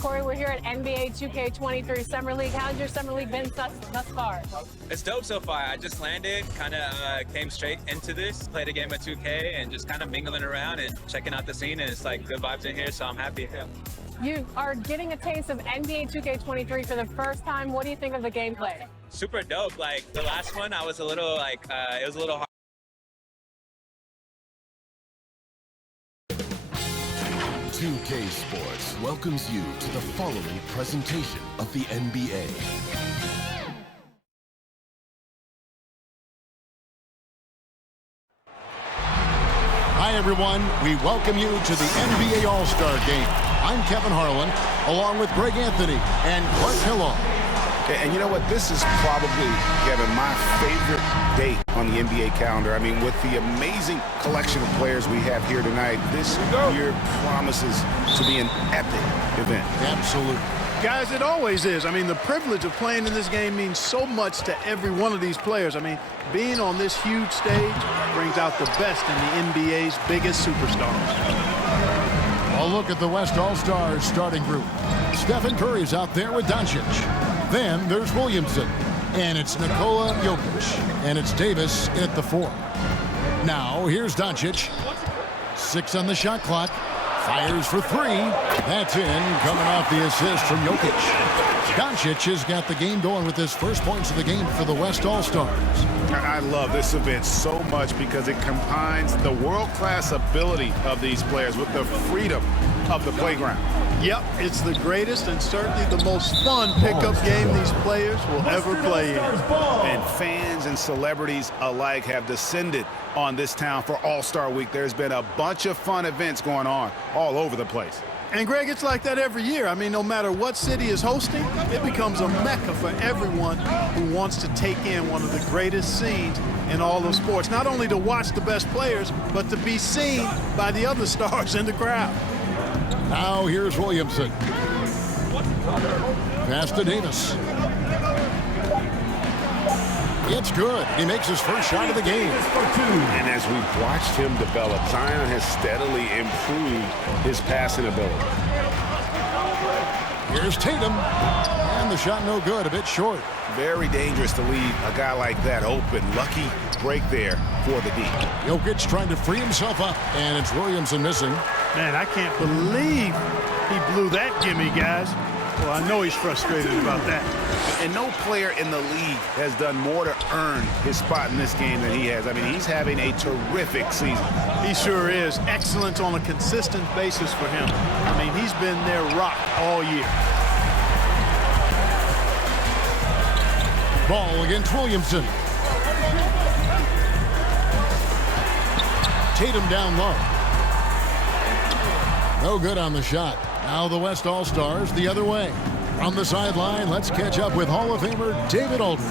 Corey, we're here at NBA 2K23 Summer League. How's your Summer League been thus far? It's dope so far. I just landed, kind of came straight into this, played a game of 2K, and just kind of mingling around and checking out the scene. And it's like good vibes in here, so I'm happy. You are getting a taste of NBA 2K23 for the first time. What do you think of the gameplay? Super dope. Like the last one, I was a little like, it was a little hard. 2K Sports welcomes you to the following presentation of the NBA. Hi, everyone. We welcome you to the NBA All-Star Game. I'm Kevin Harlan, along with Greg Anthony and Clark Kellogg. And you know what? This is probably, Kevin, my favorite date on the NBA calendar. I mean, with the amazing collection of players we have here tonight, this year promises to be an epic event. Absolutely. Guys, it always is. I mean, the privilege of playing in this game means so much to every one of these players. I mean, being on this huge stage brings out the best in the NBA's biggest superstars. A look at the West All-Stars starting group. Stephen Curry's out there with Doncic. Then there's Williamson, and it's Nikola Jokic, and it's Davis at the 4. Now here's Doncic. 6 on the shot clock. Fires for 3. That's in, coming off the assist from Jokic. Doncic has got the game going with his first points of the game for the West All-Stars. I love this event so much because it combines the world-class ability of these players with the freedom of the playground. Yep, it's the greatest and certainly the most fun pickup game these players will ever play in. And fans and celebrities alike have descended on this town for All-Star Week. There's been a bunch of fun events going on all over the place. And, Greg, it's like that every year. I mean, no matter what city is hosting, it becomes a mecca for everyone who wants to take in one of the greatest scenes in all of sports. Not only to watch the best players, but to be seen by the other stars in the crowd. Now here's Williamson. Pass to Davis. It's good. He makes his first shot of the game. And as we've watched him develop, Zion has steadily improved his passing ability. Here's Tatum. And the shot no good, a bit short. Very dangerous to leave a guy like that open. Lucky break there for the D. Jokic trying to free himself up, and it's Williamson missing. Man, I can't believe he blew that gimme, guys. Well, I know he's frustrated about that. And no player in the league has done more to earn his spot in this game than he has. I mean, he's having a terrific season. He sure is. Excellence on a consistent basis for him. I mean, he's been their rock all year. Ball against Williamson. Tatum down low. No good on the shot. Now the West All-Stars the other way. From the sideline, let's catch up with Hall of Famer David Aldridge.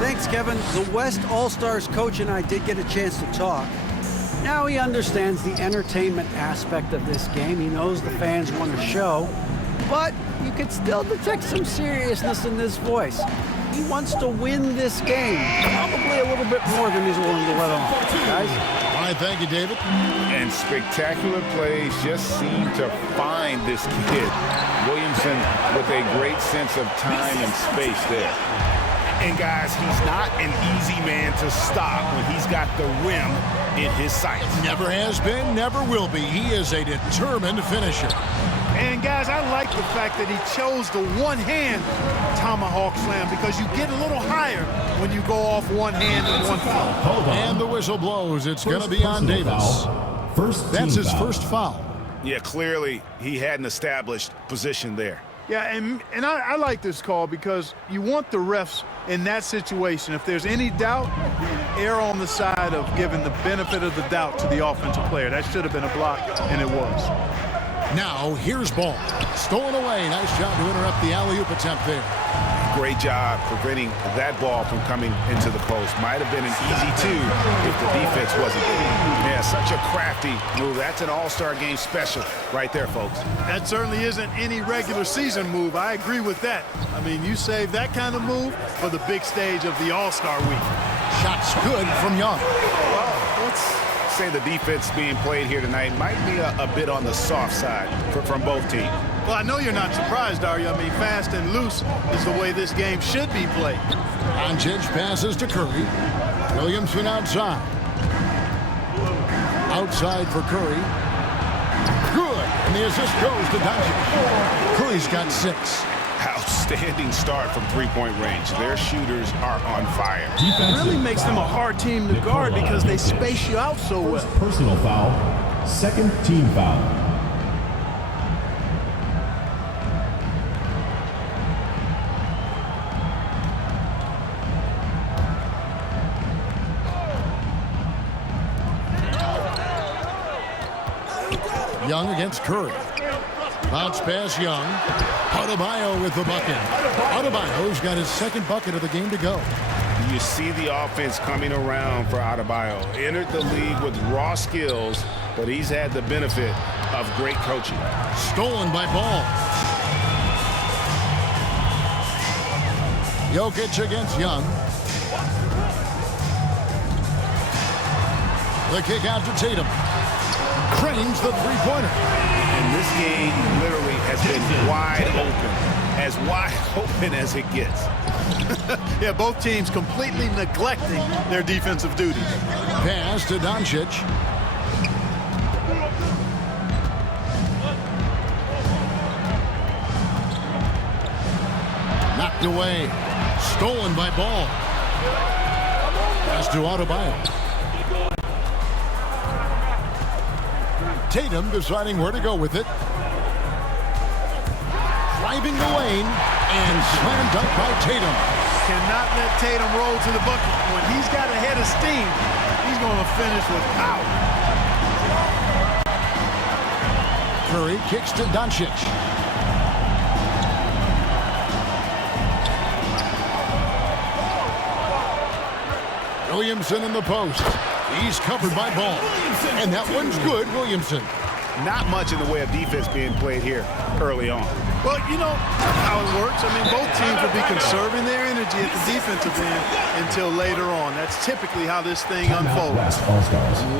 Thanks, Kevin. The West All-Stars coach and I did get a chance to talk. Now he understands the entertainment aspect of this game. He knows the fans want a show, but you could still detect some seriousness in this voice. He wants to win this game, probably a little bit more than he's willing to let on. Guys? All right, thank you, David. And spectacular plays just seem to find this kid. Williamson with a great sense of time and space there. And, guys, he's not an easy man to stop when he's got the rim in his sights. Never has been, never will be. He is a determined finisher. And, guys, I like the fact that he chose the one-hand tomahawk slam because you get a little higher when you go off one hand and one foot. And the whistle blows. It's going to be on Davis. That's his first foul. Yeah, clearly he had an established position there. Yeah, and I like this call because you want the refs in that situation. If there's any doubt, err on the side of giving the benefit of the doubt to the offensive player. That should have been a block, and it was. Now, here's ball. Stolen away. Nice job to interrupt the alley-oop attempt there. Great job preventing that ball from coming into the post. Might have been an easy 2 if the defense wasn't there. Yeah, such a crafty move. That's an all-star game special right there, folks. That certainly isn't any regular season move. I agree with that. I mean, you save that kind of move for the big stage of the All-Star week. Shots good from Young. Well, let's say the defense being played here tonight might be a bit on the soft side from both teams. Well, I know you're not surprised, are you? I mean, fast and loose is the way this game should be played. Doncic passes to Curry. Williamson outside. Outside for Curry. Good. And the assist goes to Doncic. Curry's got 6. Outstanding start from three-point range. Their shooters are on fire. It really makes them a hard team to guard because they space you out so well. Personal foul, second team foul. Young against Curry. Bounce pass Young. Adebayo with the bucket. Adebayo's got his second bucket of the game to go. You see the offense coming around for Adebayo. Entered the league with raw skills, but he's had the benefit of great coaching. Stolen by Ball. Jokic against Young. The kick out to Tatum. Cranes the three-pointer. And this game literally has been wide open as it gets. Yeah, both teams completely neglecting their defensive duties. Pass to Doncic. Knocked away. Stolen by Ball. Pass to Adebayo. Tatum deciding where to go with it. Driving the lane and slam dunk by Tatum. Cannot let Tatum roll to the bucket. When he's got a head of steam, he's going to finish with power. Curry kicks to Doncic. Williamson in the post. He's covered by Ball. And that one's good, Williamson. Not much in the way of defense being played here early on. Well, you know how it works. I mean, both teams will be conserving their energy at the defensive end until later on. That's typically how this thing unfolds.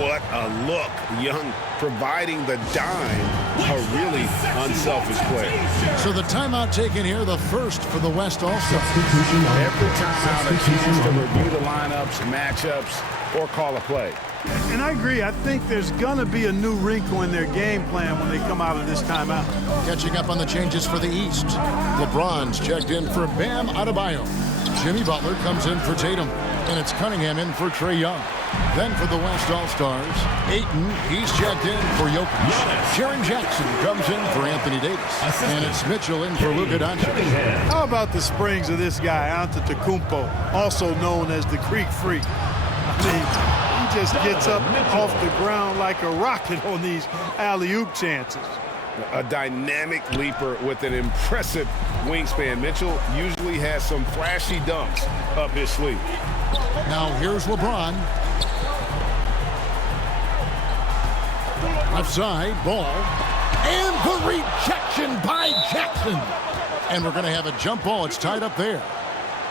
What a look. Young providing the dime. A really unselfish play. So the timeout taken here, the first for the West All-Stars. Every timeout, a chance to review the lineups, matchups, or call a play. And I agree. I think there's going to be a new wrinkle in their game plan when they come out of this timeout. Catching up on the changes for the East. LeBron's checked in for Bam Adebayo. Jimmy Butler comes in for Tatum. And it's Cunningham in for Trae Young. Then for the West All-Stars, Ayton, he's checked in for Jokic. Jaren Jackson comes in for Anthony Davis. And it's Mitchell in for Luka Doncic. How about the springs of this guy, Antetokounmpo, also known as the Greek Freak? I mean, he just gets up off the ground like a rocket on these alley-oop chances. A dynamic leaper with an impressive wingspan. Mitchell usually has some flashy dunks up his sleeve. Now here's LeBron. Offside, Ball. And the rejection by Jackson. And we're going to have a jump ball. It's tied up there.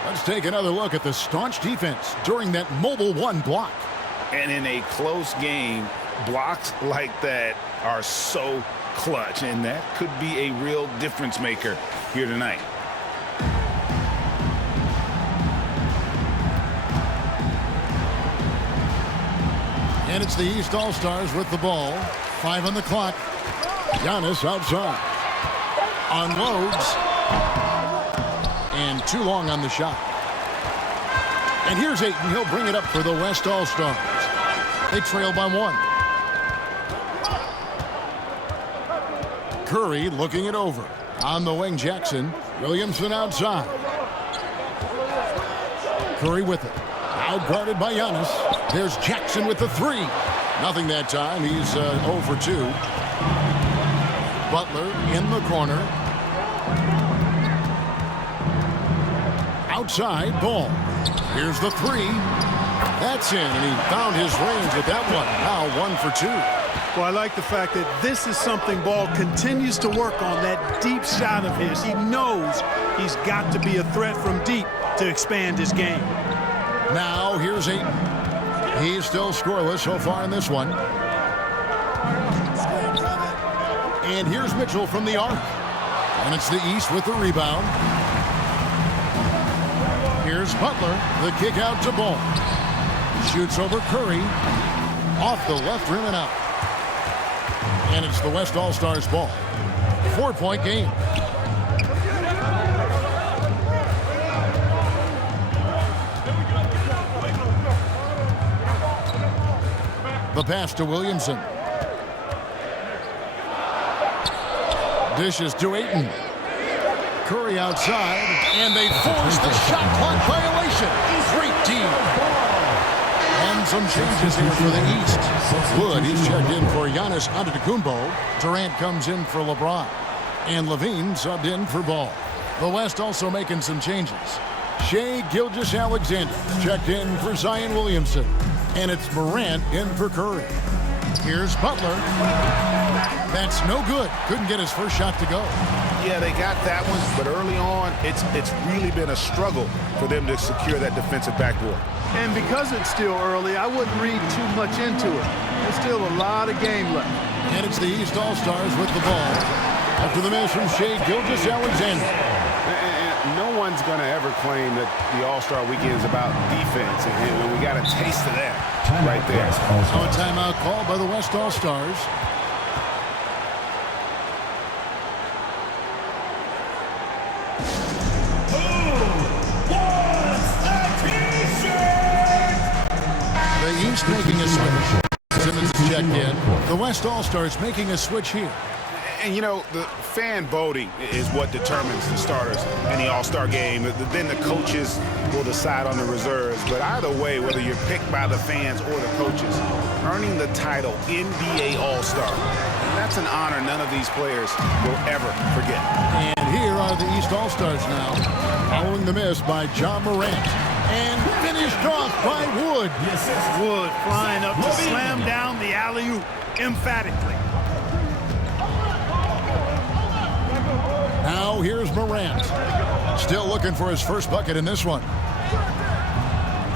Let's take another look at the staunch defense during that mobile one block. And in a close game, blocks like that are so clutch, and that could be a real difference maker here tonight. And it's the East All-Stars with the ball. 5 on the clock. Giannis outside. Unloads. And too long on the shot. And here's Ayton. He'll bring it up for the West All-Stars. They trail by 1. Curry looking it over. On the wing, Jackson. Williamson outside. Curry with it. Out guarded by Giannis. There's Jackson with the 3. Nothing that time. He's 0 for 2. Butler in the corner. Outside, Ball. Here's the 3. That's in, and he found his range with that one. Now 1 for 2. Well, I like the fact that this is something Ball continues to work on, that deep shot of his. He knows he's got to be a threat from deep to expand his game. Now here's Ayton. He's still scoreless so far in this one. And here's Mitchell from the arc. And it's the East with the rebound. Here's Butler. The kick out to Ball. Shoots over Curry. Off the left rim and out. And it's the West All-Stars ball. 4-point game. The pass to Williamson. Dishes to Ayton. Curry outside, and they force the shot clock violation. Great team. And some changes here for the East. Wood, he's checked in for Giannis Antetokounmpo. Durant comes in for LeBron. And Levine subbed in for Ball. The West also making some changes. Shai Gilgeous-Alexander checked in for Zion Williamson. And it's Morant in for Curry. Here's Butler. That's no good. Couldn't get his first shot to go. Yeah, they got that one, but early on, it's really been a struggle for them to secure that defensive backboard. And because it's still early, I wouldn't read too much into it. There's still a lot of game left. And it's the East All-Stars with the ball. After the miss from Shai Gilgeous-Alexander. And no one's going to ever claim that the All-Star Weekend is about defense, and we got a taste of that right there. A timeout called by the West All-Stars. The East making a switch. Simmons is checked in. The West All-Stars making a switch here. And, you know, the fan voting is what determines the starters in the All-Star game. Then the coaches will decide on the reserves. But either way, whether you're picked by the fans or the coaches, earning the title NBA All-Star, that's an honor none of these players will ever forget. And here are the East All-Stars now, following the miss by John Morant. And finished off by Wood. Wood flying up to slam down the alley-oop emphatically. Now here's Morant. Still looking for his first bucket in this one.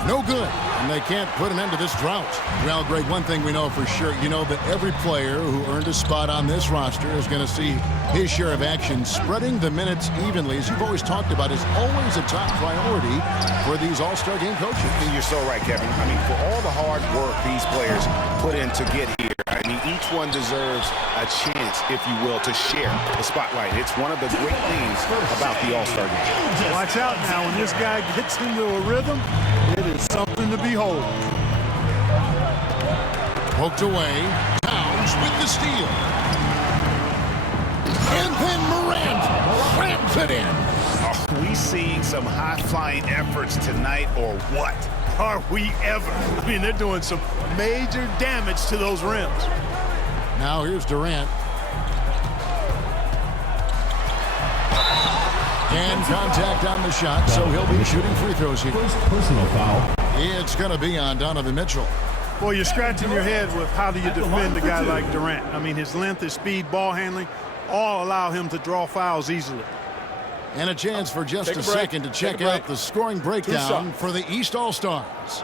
No good. And they can't put an end to this drought. Well, Greg, one thing we know for sure, you know that every player who earned a spot on this roster is going to see his share of action. Spreading the minutes evenly, as you've always talked about, is always a top priority for these All-Star game coaches. And you're so right, Kevin. I mean, for all the hard work these players put in to get here, I mean, each one deserves a chance, if you will, to share the spotlight. It's one of the great things about the All-Star game. Watch out now. When this guy gets into a rhythm, it is something to behold. Poked away. Towns with the steal. And then Morant slams it in. Are we seeing some high-flying efforts tonight or what? Are we ever? I mean, they're doing some major damage to those rims. Now here's Durant. And contact on the shot, so he'll be shooting free throws here. First personal foul. It's going to be on Donovan Mitchell. Well, you're scratching your head with how do you defend a guy like Durant. I mean, his length, his speed, ball handling, all allow him to draw fouls easily. And a chance for just a second to check out the scoring breakdown for the East All-Stars.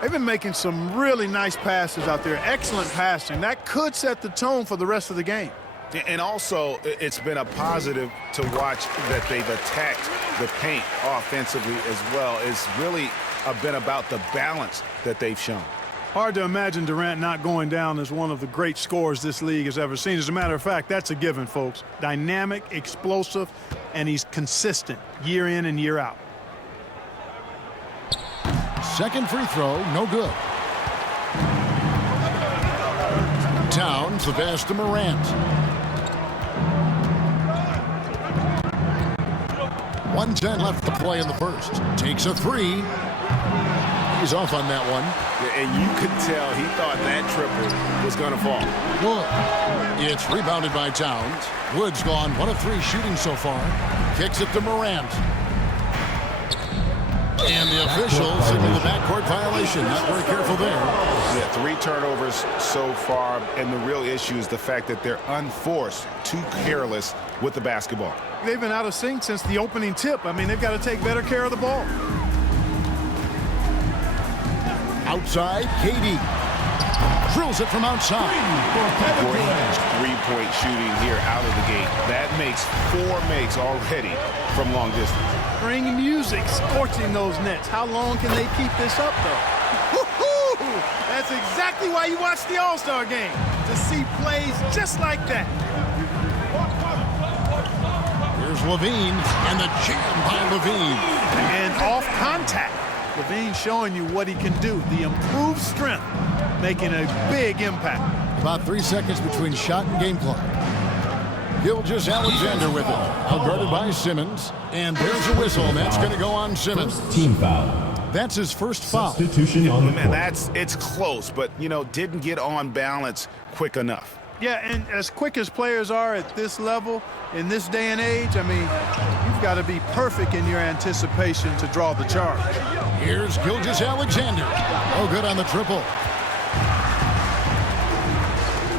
They've been making some really nice passes out there. Excellent passing. That could set the tone for the rest of the game. And also, it's been a positive to watch that they've attacked the paint offensively as well. It's really been about the balance that they've shown. Hard to imagine Durant not going down as one of the great scorers this league has ever seen. As a matter of fact, that's a given, folks. Dynamic, explosive, and he's consistent year in and year out. Second free throw, no good. Towns, the pass to Morant. 1:10 left to play in the first. Takes a three. He's off on that one. And you could tell he thought that triple was going to fall. Wood. It's rebounded by Towns. Wood's gone 1 of 3 shooting so far. Kicks it to Morant. And the officials signal the backcourt violation. Not very careful there. Yeah, 3 turnovers so far, and the real issue is the fact that they're unforced, too careless with the basketball. They've been out of sync since the opening tip. I mean, they've got to take better care of the ball. Outside, KD. Drills it from outside. Great three-point shooting here out of the gate. That makes 4 makes already from long distance. Spring music scorching those nets. How long can they keep this up, though? Woo-hoo! That's exactly why you watch the All-Star game, to see plays just like that. Here's Levine, and the jam by Levine. And off contact. Levine showing you what he can do. The improved strength making a big impact. About 3 seconds between shot and game clock. Gilgeous-Alexander with it. Outguarded by Simmons. And there's a whistle, and that's going to go on Simmons. Team foul. That's his first foul. Substitution on the court. It's close, but, didn't get on balance quick enough. Yeah, and as quick as players are at this level, in this day and age, I mean, you've got to be perfect in your anticipation to draw the charge. Here's Gilgeous-Alexander. Oh, good on the triple.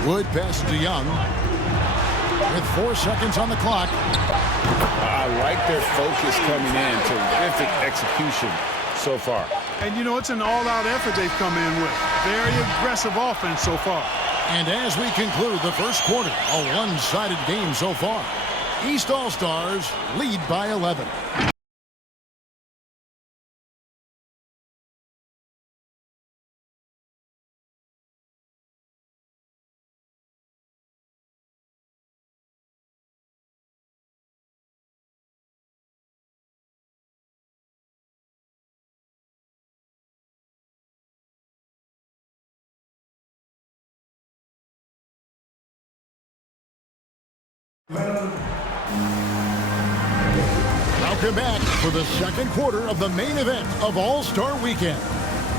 Wood passes to Young. With 4 seconds on the clock. I like their focus coming in. Terrific execution so far. And, it's an all-out effort they've come in with. Very aggressive offense so far. And as we conclude the first quarter, a one-sided game so far. East All-Stars lead by 11. Welcome back for the second quarter of the main event of All-Star Weekend.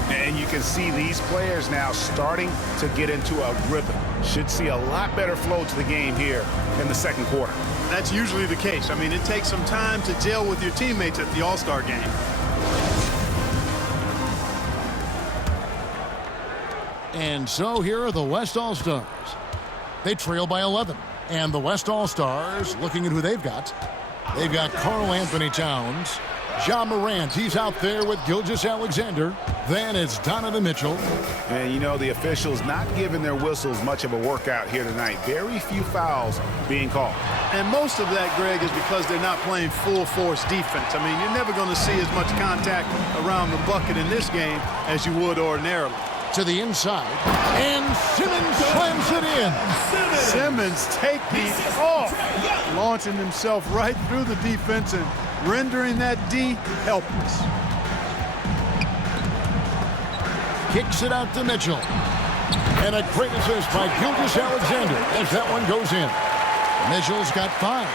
And you can see these players now starting to get into a rhythm. Should see a lot better flow to the game here in the second quarter. That's usually the case. I mean, it takes some time to gel with your teammates at the All-Star game. And so here are the West All-Stars. They trail by 11. And the West All-Stars, looking at who they've got Karl Anthony Towns, Ja Morant. He's out there with Gilgeous-Alexander. Then it's Donovan Mitchell. And the officials not giving their whistles much of a workout here tonight. Very few fouls being called. And most of that, Greg, is because they're not playing full force defense. I mean, you're never going to see as much contact around the bucket in this game as you would ordinarily. To the inside, and Simmons slams it in. Simmons taking off, launching himself right through the defense and rendering that D helpless. Kicks it out to Mitchell. And a great assist by Gilgeous-Alexander as that one goes in. Mitchell's got 5.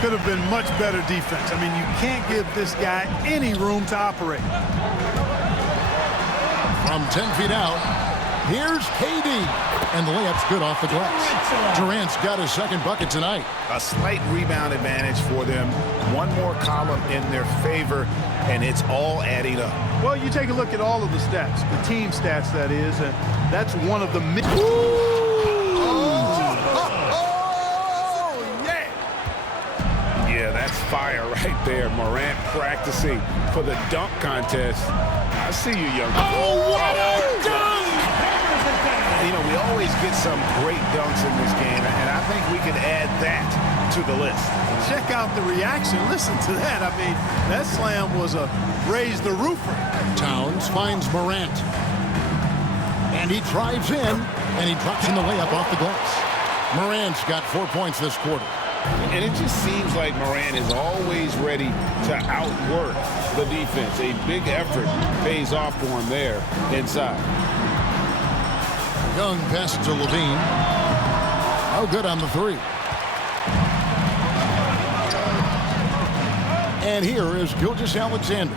Could have been much better defense. I mean, you can't give this guy any room to operate. From 10 feet out, here's KD. And the layup's good off the glass. Durant's got his second bucket tonight. A slight rebound advantage for them. One more column in their favor, and it's all adding up. Well, you take a look at all of the stats, the team stats, that is, and that's one of the... Yeah, that's fire right there. Morant practicing for the dunk contest. I see you, young. Oh, what a dunk! We always get some great dunks in this game, and I think we can add that to the list. Check out the reaction. Listen to that. I mean, that slam was a raise the roofer. Towns finds Morant. And he drives in, and he drops in the layup off the glass. Morant's got 4 points this quarter. And it just seems like Morant is always ready to outwork the defense. A big effort pays off for him there inside. Young passes to Levine. Oh, good on the 3. And here is Gilgeous-Alexander.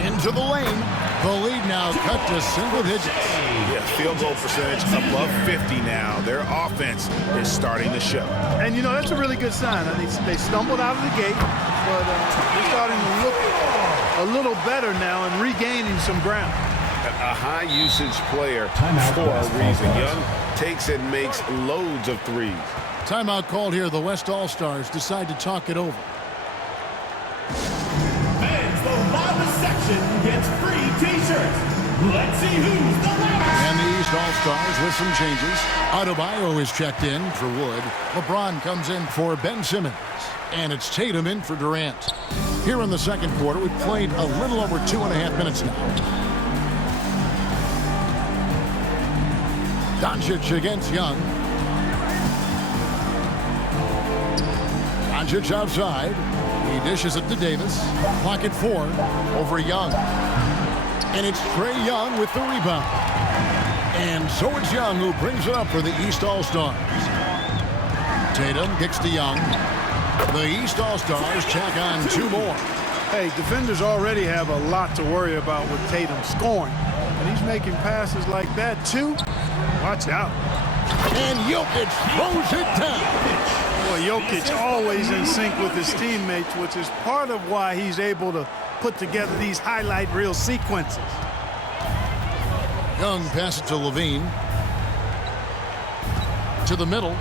Into the lane. The lead now cut to single digits. Yeah, field goal percentage above 50 now. Their offense is starting to show. And, that's a really good sign. They stumbled out of the gate, but they're starting to look a little better now and regaining some ground. A high-usage player for a reason. Young takes and makes loads of threes. Timeout called here. The West All-Stars decide to talk it over. Fans, the loudest section gets free T-shirts. Let's see who's the left. And the East All-Stars with some changes. Adebayo is checked in for Wood. LeBron comes in for Ben Simmons. And it's Tatum in for Durant. Here in the second quarter, we've played a little over 2.5 minutes now. Doncic against Young. Doncic outside. He dishes it to Davis. Clock at 4 over Young. And it's Trae Young with the rebound. And so it's Young who brings it up for the East All-Stars. Tatum kicks to Young. The East All-Stars tack on 2 more. Hey, defenders already have a lot to worry about with Tatum scoring. And he's making passes like that, too. Watch out. And Jokic throws it down. Boy, Jokic always in sync with his teammates, which is part of why he's able to put together these highlight reel sequences. Young passes to Levine. To the middle.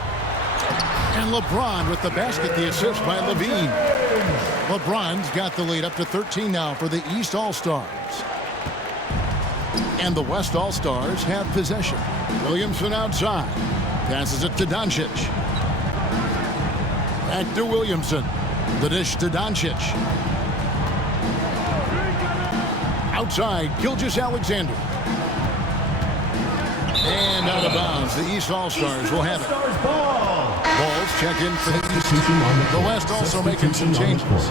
And LeBron with the basket, the assist by Levine. LeBron's got the lead up to 13 now for the East All-Stars. And the West All-Stars have possession. Williamson outside. Passes it to Doncic. Back to Williamson. The dish to Doncic. Outside, Gilgeous-Alexander. And out of bounds. The East All-Stars will have it. Balls check in for the East. The West also making some changes.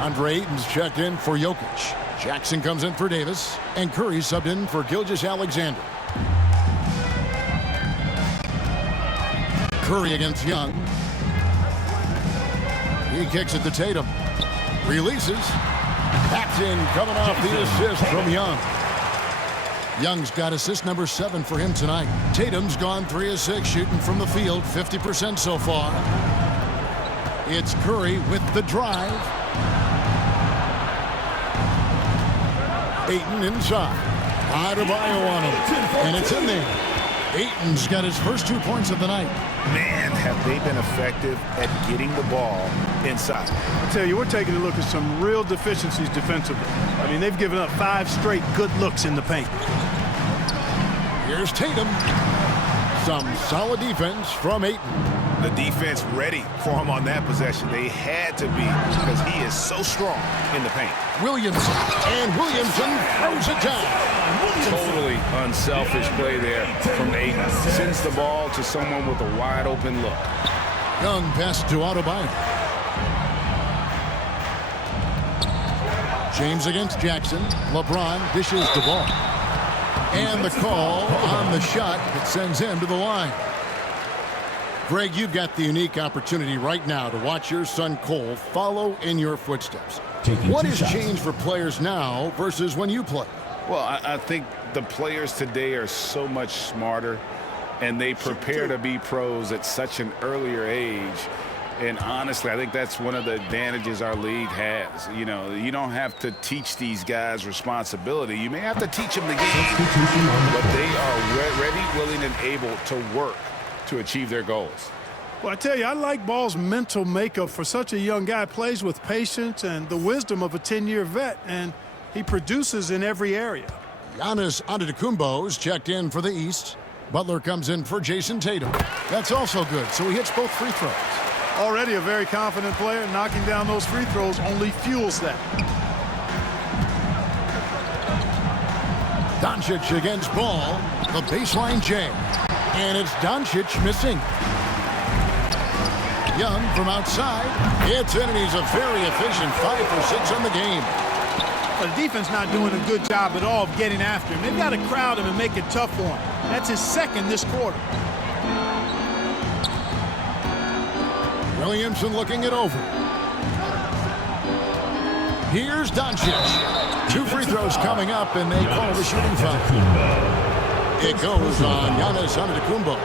Andre Ayton's checked in for Jokic. Jackson comes in for Davis. And Curry subbed in for Gilgeous-Alexander. Curry against Young. He kicks it to Tatum. Releases. Backs in, coming off the assist from Young. Young's got assist number 7 for him tonight. Tatum's gone 3 of 6, shooting from the field, 50% so far. It's Curry with the drive. Ayton inside. Adebayo on him. And it's in there. Ayton's got his first 2 points of the night. Man, have they been effective at getting the ball inside. I tell you, we're taking a look at some real deficiencies defensively. I mean, they've given up 5 straight good looks in the paint. Here's Tatum. Some solid defense from Ayton. The defense ready for him on that possession. They had to be because he is so strong in the paint. Williamson. And Williamson throws it down. Totally unselfish play there from Ayton. Sends the ball to someone with a wide open look. Young pass to Adebayo. James against Jackson. LeBron dishes the ball. And the call on the shot that sends him to the line. Greg, you've got the unique opportunity right now to watch your son Cole follow in your footsteps. What has changed for players now versus when you played? Well, I think the players today are so much smarter, and they prepare to be pros at such an earlier age. And honestly, I think that's one of the advantages our league has. You know, you don't have to teach these guys responsibility. You may have to teach them the game, but they are ready, willing, and able to work to achieve their goals. Well, I tell you, I like Ball's mental makeup for such a young guy. Plays with patience and the wisdom of a 10-year vet, and he produces in every area. Giannis Antetokounmpo's checked in for the East. Butler comes in for Jayson Tatum. That's also good, so he hits both free throws. Already a very confident player. Knocking down those free throws only fuels that. Doncic against Ball. The baseline jam. And it's Doncic missing. Young from outside. It's in, and he's a very efficient 5 for 6 on the game. But the defense not doing a good job at all of getting after him. They've got to crowd him and make it tough for him. That's his second this quarter. Williamson looking it over. Here's Doncic. 2 free throws coming up, and they call the shooting foul. It goes on Giannis Antetokounmpo.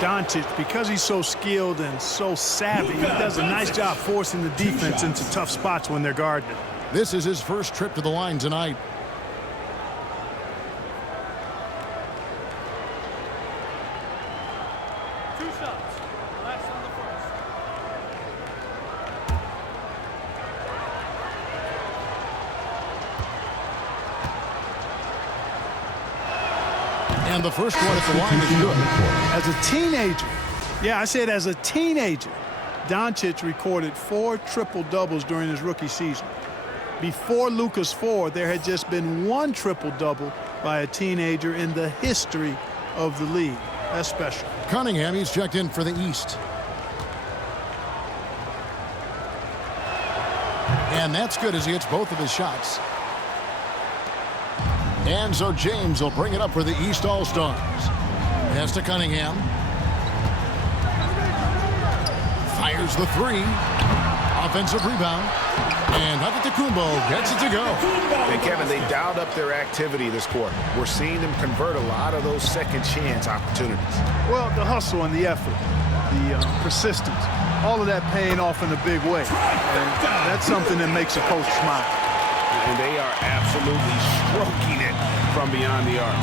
Doncic, because he's so skilled and so savvy, he does a nice job forcing the defense into tough spots when they're guarding him. This is his first trip to the line tonight. And the first one at the line is good. As a teenager, yeah, I said as a teenager, Doncic recorded 4 triple-doubles during his rookie season. Before Luka's 4, there had just been 1 triple-double by a teenager in the history of the league. That's special. Cunningham, he's checked in for the East. And that's good as he hits both of his shots. And so James will bring it up for the East All-Stars. Pass to Cunningham. Fires the 3. Offensive rebound. And Antetokounmpo gets it to go. And Kevin, they dialed up their activity this quarter. We're seeing them convert a lot of those second chance opportunities. Well, the hustle and the effort, the persistence, all of that paying off in a big way. And that's something that makes a coach smile. And they are absolutely stroking it from beyond the arc.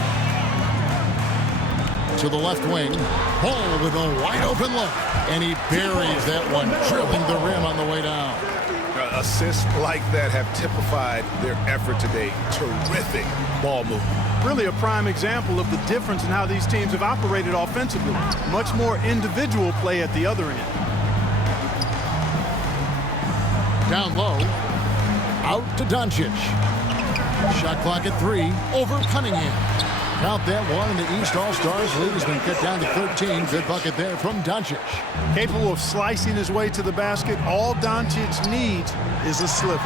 To the left wing. Ball with a wide open look. And he buries that one, drilling the rim on the way down. Assists like that have typified their effort today. Terrific ball movement. Really a prime example of the difference in how these teams have operated offensively. Much more individual play at the other end. Down low. Out to Doncic. Shot clock at 3. Over Cunningham. Count that one, and the East All-Stars lead has been cut down to 13. Good bucket there from Doncic. Capable of slicing his way to the basket. All Doncic needs is a sliver.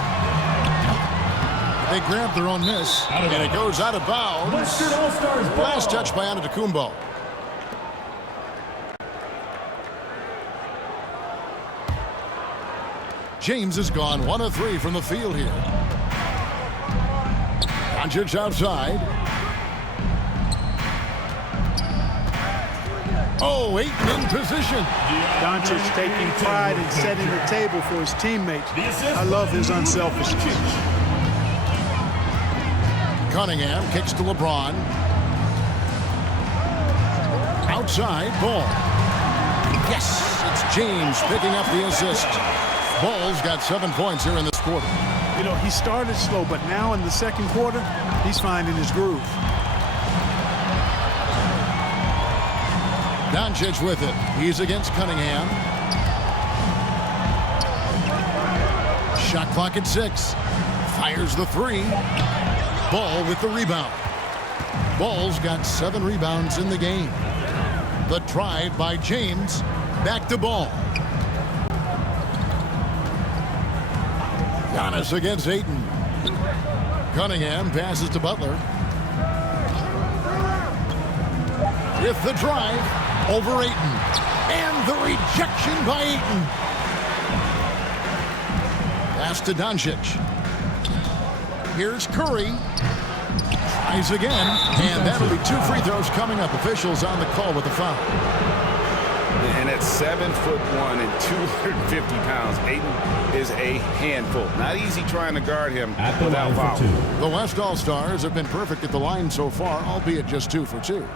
They grab their own miss, and it goes out of bounds. Western All-Stars ball. Last touch by Antetokounmpo. James has gone 1 of 3 from the field here. Doncic outside. Oh, Ayton in position. Doncic taking pride in setting the table for his teammates. I love his unselfishness. Cunningham kicks to LeBron. Outside, Ball. Yes, it's James picking up the assist. Ball's got 7 points here in this quarter. You know, he started slow, but now in the second quarter, he's finding his groove. Doncic with it. He's against Cunningham. Shot clock at 6. Fires the 3. Ball with the rebound. Ball's got 7 rebounds in the game. The drive by James. Back to Ball. Giannis against Ayton. Cunningham passes to Butler. With the drive. Over Ayton. And the rejection by Ayton. Pass to Doncic. Here's Curry. Tries again. And that'll be 2 free throws coming up. Officials on the call with the foul. And at 7'1" and 250 pounds, Ayton is a handful. Not easy trying to guard him without foul. The West All-Stars have been perfect at the line so far, albeit just 2 for 2.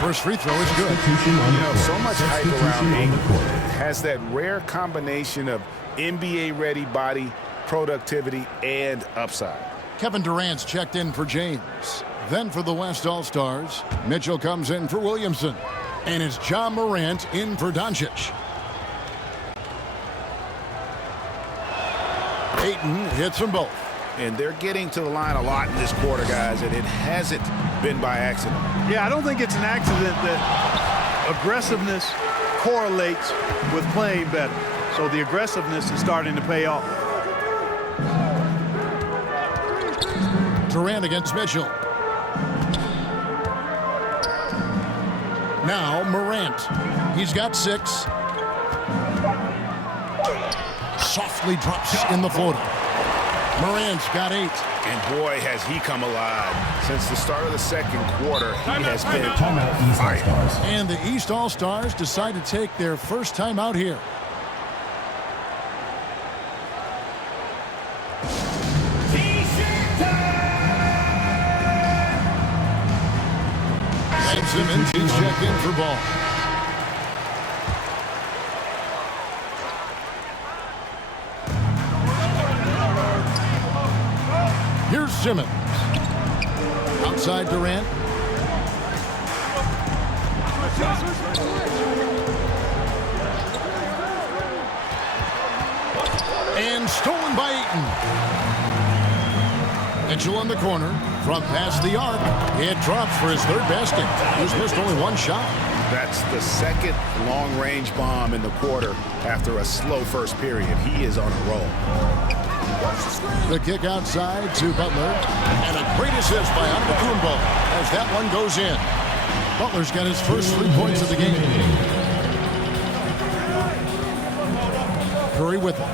First free throw is good. You know, so much hype around Ayton. Has that rare combination of NBA-ready body, productivity, and upside. Kevin Durant's checked in for James. Then for the West All-Stars, Mitchell comes in for Williamson. And it's John Morant in for Doncic. Ayton hits them both. And they're getting to the line a lot in this quarter, guys, and it hasn't been by accident. Yeah, I don't think it's an accident that aggressiveness correlates with playing better. So the aggressiveness is starting to pay off. Durant against Mitchell. Now Morant. He's got 6. Softly drops in the floater. Morant's got 8. And boy, has he come alive. Since the start of the second quarter, he has been Timeout, East All-Stars. And the East All-Stars decide to take their first time out here. Simmons is checked in for ball. Here's Simmons. Outside Durant. And stolen by Ayton. Mitchell on the corner. From past the arc. It drops for his third basket. He's missed only one shot. That's the second long-range bomb in the quarter after a slow first period. He is on a roll. The kick outside to Butler. And a great assist by Antetokounmpo as that one goes in. Butler's got his first 3 points of the game. Curry with him.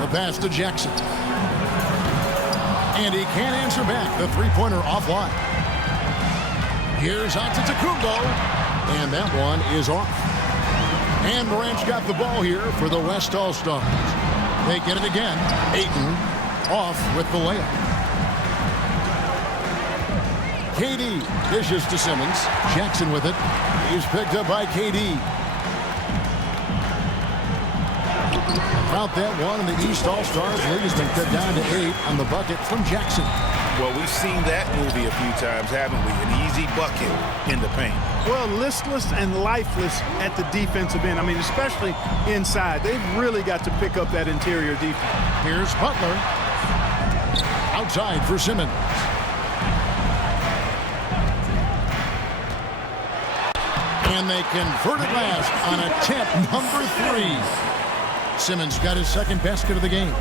The pass to Jackson. And he can't answer back. The three-pointer offline. Here's Antetokounmpo. And that one is off. And Morant's got the ball here for the West All-Stars. They get it again. Ayton off with the layup. KD dishes to Simmons. Jackson with it. He's picked up by KD. About that one in the East All-Stars league has been cut down to 8 on the bucket from Jackson. Well, we've seen that movie a few times, haven't we? An easy bucket in the paint. Well, listless and lifeless at the defensive end. I mean, especially inside. They've really got to pick up that interior defense. Here's Butler. Outside for Simmons. And they convert it last on attempt number 3. Simmons got his second basket of the game.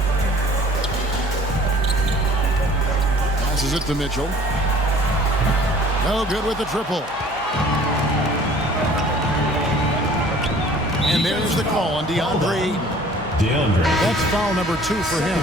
Passes it to Mitchell. No good with the triple. And there's the call on DeAndre. That's foul number 2 for him.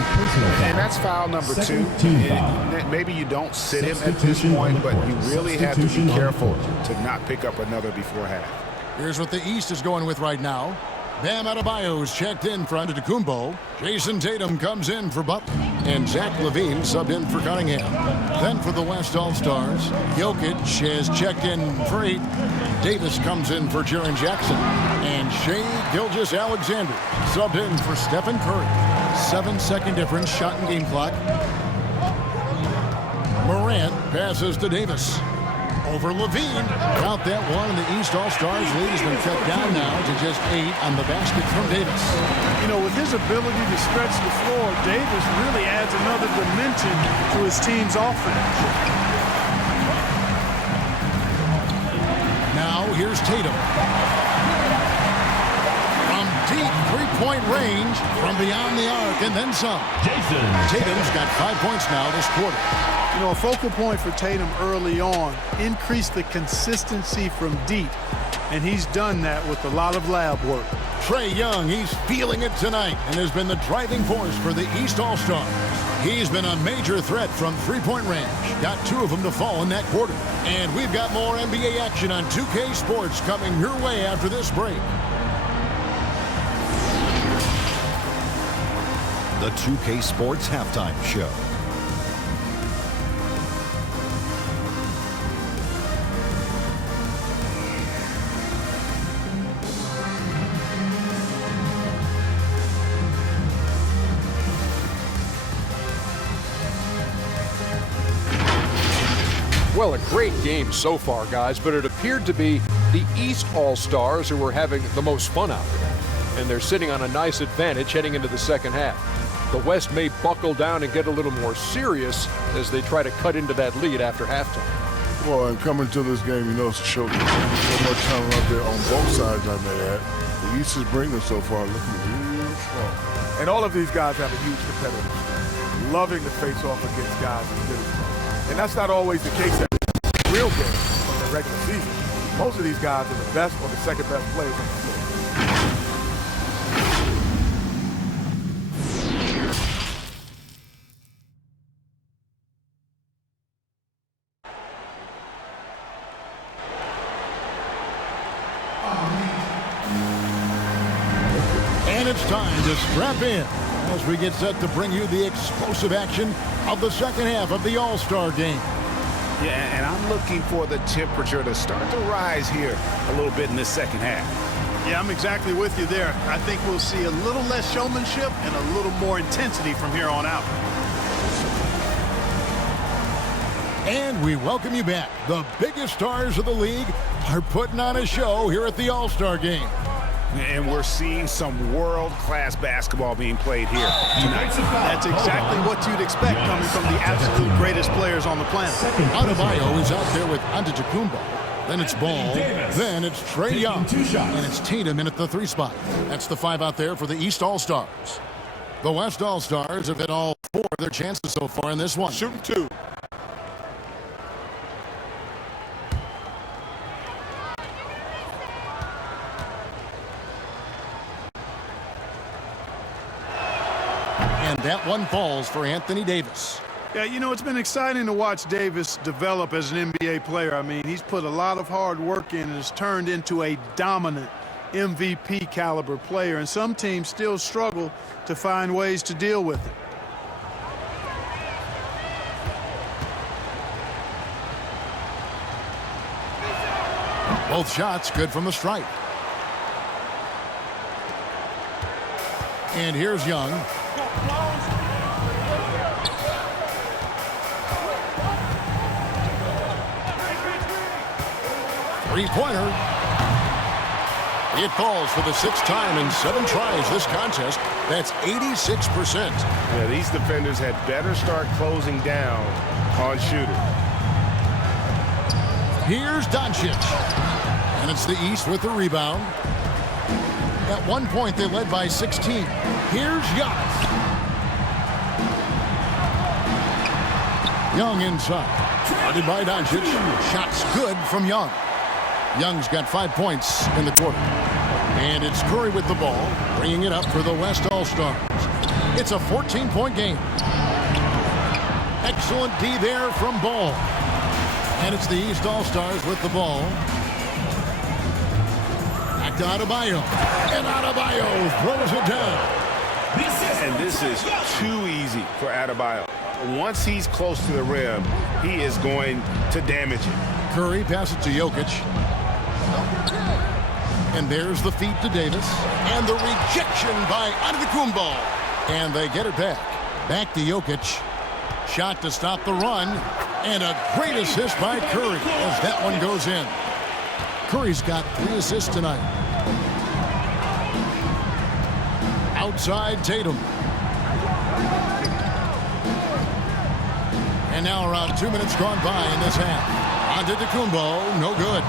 And that's foul number 2. And maybe you don't sit him at this point, but you really have to be careful to not pick up another before half. Here's what the East is going with right now. Bam Adebayo's checked in for Antetokounmpo. Jayson Tatum comes in for Butler. And Zach LaVine subbed in for Cunningham. Then for the West All-Stars, Jokic has checked in for 8. Davis comes in for Jaren Jackson. And Shai Gilgeous-Alexander subbed in for Stephen Curry. 7-second difference, shot and game clock. Morant passes to Davis. Over LaVine. About that one in the East All-Stars lead has been cut down now to just 8 on the basket from Davis. You know, with his ability to stretch the floor, Davis really adds another dimension to his team's offense. Now here's Tatum. From deep three-point range, from beyond the arc, and then some. Jayson. Tatum's got 5 points now this quarter. You know, a focal point for Tatum early on, increase the consistency from deep. And he's done that with a lot of lab work. Trae Young, he's feeling it tonight and has been the driving force for the East All-Stars. He's been a major threat from three-point range. Got 2 of them to fall in that quarter. And we've got more NBA action on 2K Sports coming your way after this break. The 2K Sports Halftime Show. Well, a great game so far, guys, but it appeared to be the East All-Stars who were having the most fun out there. And they're sitting on a nice advantage heading into the second half. The West may buckle down and get a little more serious as they try to cut into that lead after halftime. Well, and coming to this game, you know, it's a show. So much talent out there on both sides, I may add. The East is bringing so far looking real strong. And all of these guys have a huge competitive. Loving to face off against guys as good as them. And that's not always the case at the real game of the regular season. Most of these guys are the best or the second best players on the floor. And it's time to strap in as we get set to bring you the explosive action of the second half of the All-Star game. Yeah, and I'm looking for the temperature to start to rise here a little bit in the second half. Yeah, I'm exactly with you there. I think we'll see a little less showmanship and a little more intensity from here on out. And we welcome you back. The biggest stars of the league are putting on a show here at the All-Star Game. And we're seeing some world-class basketball being played here tonight. That's exactly what you'd expect coming from the absolute greatest players on the planet. Adebayo is out there with Antetokounmpo. Then it's Ball. Then it's Trae Young. And it's Tatum in at the 3 spot. That's the 5 out there for the East All-Stars. The West All-Stars have hit all 4 of their chances so far in this one. Shooting 2. And that one falls for Anthony Davis. Yeah, you know, it's been exciting to watch Davis develop as an NBA player. I mean, he's put a lot of hard work in and has turned into a dominant MVP caliber player. And some teams still struggle to find ways to deal with it. Both shots good from the stripe. And here's Young. Three-pointer. It falls for the 6th time in 7 tries this contest. That's 86%. Yeah, these defenders had better start closing down on shooting. Here's Doncic. And it's the East with the rebound. At one point, they led by 16. Here's Young. Young inside. Guarded by Doncic. Shots good from Young. Young's got 5 points in the quarter. And it's Curry with the ball, bringing it up for the West All-Stars. It's a 14-point game. Excellent D there from Ball. And it's the East All-Stars with the ball. Back to Adebayo. And Adebayo throws it down. And this is too easy for Adebayo. Once he's close to the rim, he is going to damage it. Curry passes to Jokic. And there's the feed to Davis. And the rejection by Antetokounmpo. And they get it back. Back to Jokic. Shot to stop the run. And a great assist by Curry as that one goes in. Curry's got 3 assists tonight. Outside Tatum. And now around 2 minutes gone by in this half. Antetokounmpo, no good.